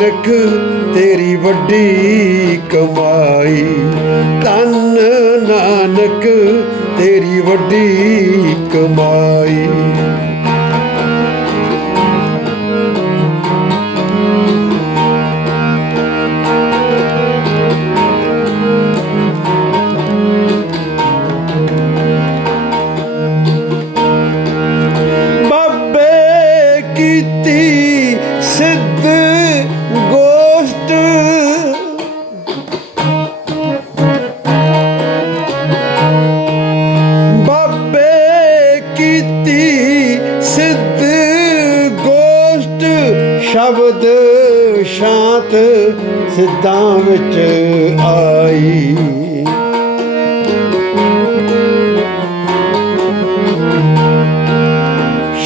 ਨਾਨਕ ਤੇਰੀ ਵੱਡੀ ਕਮਾਈ। ਤਨ ਨਾਨਕ ਤੇਰੀ ਵੱਡੀ ਕਮਾਈ। ਸ਼ਬਦ ਸ਼ਾਂਤ ਸਿੱਧਾਂ ਵਿੱਚ ਆਈ।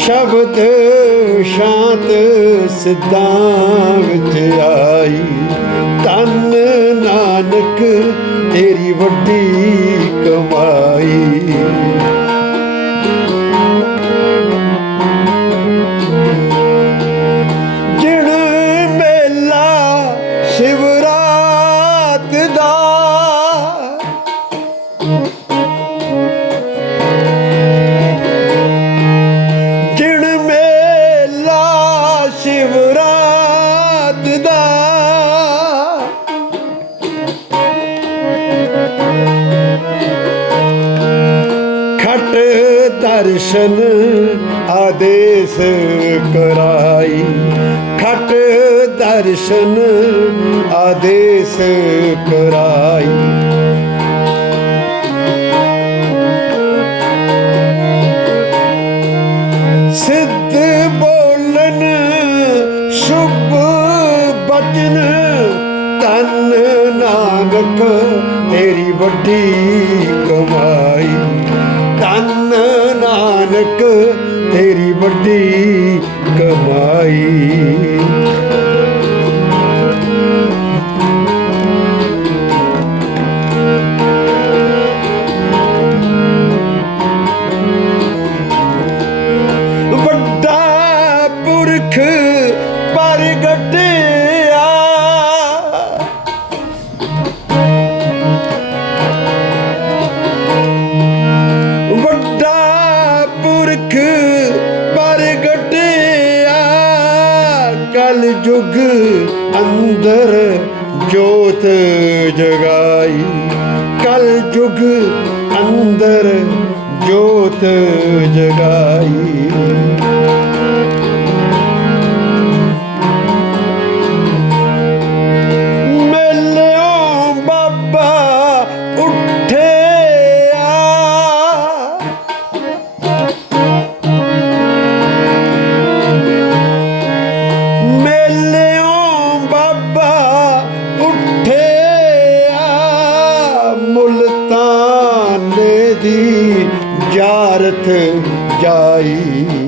ਸ਼ਬਦ ਸ਼ਾਂਤ ਸਿੱਧਾਂ ਵਿੱਚ ਆਈ। ਤਨ ਨਾਨਕ, ਤੇਰੀ ਵੱਡੀ ਕਮਾਈ। ਦਰਸ਼ਨ ਆਦੇਸ਼ ਕਰਾਈ। ਖਟ ਦਰਸ਼ਨ ਆਦੇਸ਼ ਕਰਾਈ। ਸਿੱਧ ਬੋਲਨ ਸ਼ੁਭ ਬਚਨ ਤਨ ਨਾਨਕ ਤੇਰੀ ਵੱਡੀ ਕਮਾਈ। ਤਨ ਨਾਨਕ ਤੇਰੀ ਵੱਡੀ ਕਮਾਈ। ਅੰਦਰ ਜੋਤ ਜਗਾਈ। ਕਲ ਯੁਗ ਅੰਦਰ ਜੋਤ ਜਗਾਈ। Pai.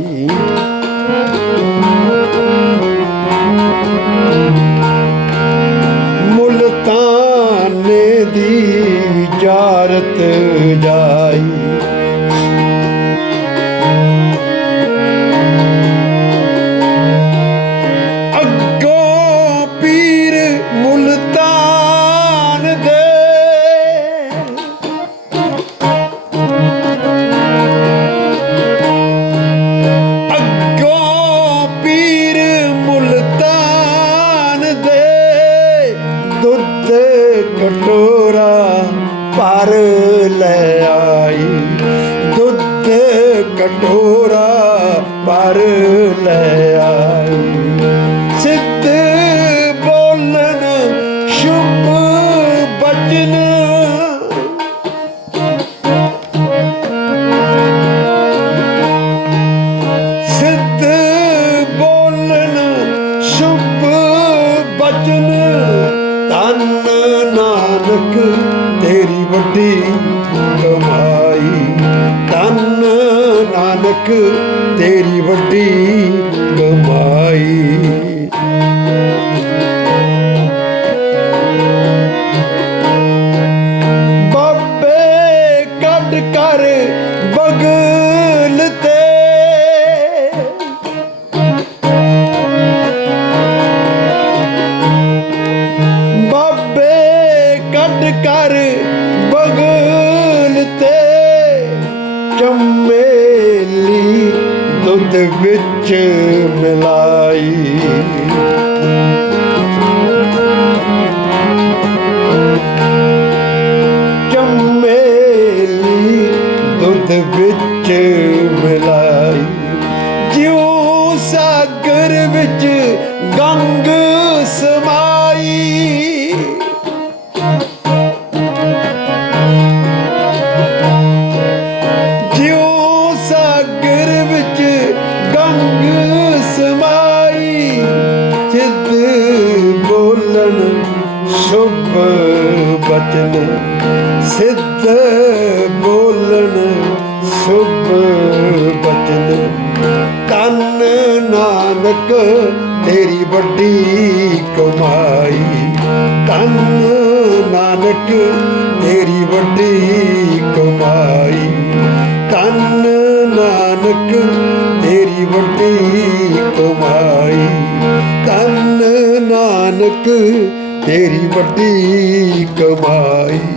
ਲੈ ਆਈ, ਦੁੱਧ ਕਟੋਰਾ ਪਰ ਲੈ ਆਈ। ਸਿੱਧ ਬੋਲਣ, ਸ਼ੁਭ ਬਚਨ। ਸਿੱਧ ਬੋਲਣ, ਸ਼ੁਭ ਬਚਨ। ਤਨ ਨਾਨਕ, ਤੇਰੀ ਵੱਡੀ ਨਾਨਕ ਤੇਰੀ ਵੱਡੀ ਕਮਾਈ। ਸਾਗਰ ਵਿੱਚ ਗੰਗ ਨਾਨਕ ਤੇਰੀ ਵੱਡੀ ਕਮਾਈ। ਤਨ ਨਾਨਕ, ਤੇਰੀ ਵੱਡੀ ਕਮਾਈ। ਤਨ ਨਾਨਕ, ਤੇਰੀ ਵੱਡੀ ਕਮਾਈ। ਤਨ ਨਾਨਕ, ਤੇਰੀ ਵੱਡੀ ਕਮਾਈ।